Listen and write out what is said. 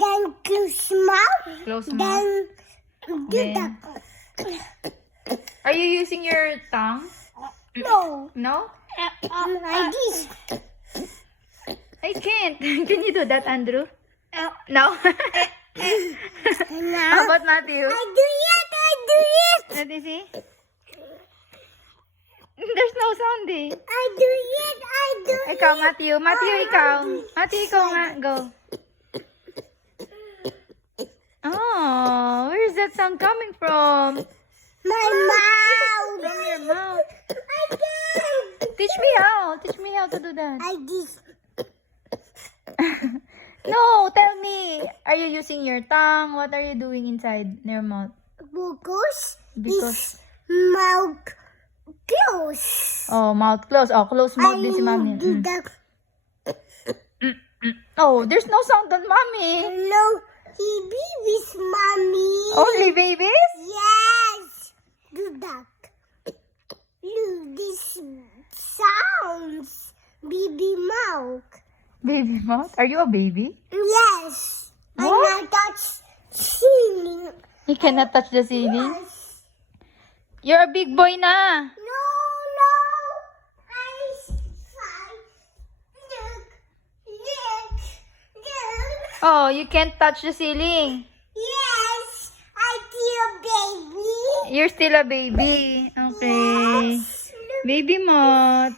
Then close mouth. Close mouth. Then do Then- Are you using your tongue? no. No? Like this. I can't. Can you do that, Andrew? No? Now How about Matthew? I do it. Let me see. There's no sound eh. I do it. Ikaw, Matthew. Matthew, ikaw. Matthew, ikaw nga. Go. Oh, where is that sound coming from? My mouth. From your mouth. I can. Teach me how. Teach me how to do that. I this. No, tell me. Are you using your tongue? What are you doing inside your mouth? Because Because- mouth close. Oh, mouth closed. Oh, close mouth din si Mami. do that. Oh, there's no sound on Mommy. No, he be with mommy. Only babies? Yes. Do that. Look, this sounds. Baby mouth. Baby mouth? Are you a baby? Yes. What? And I touch ceiling. You cannot touch the ceiling. Yes. You're a big boy na. No. I fight. Look. Oh, you can't touch the ceiling. Yes. I feel baby. You're still a baby. Okay. Yes. Look. Baby moth.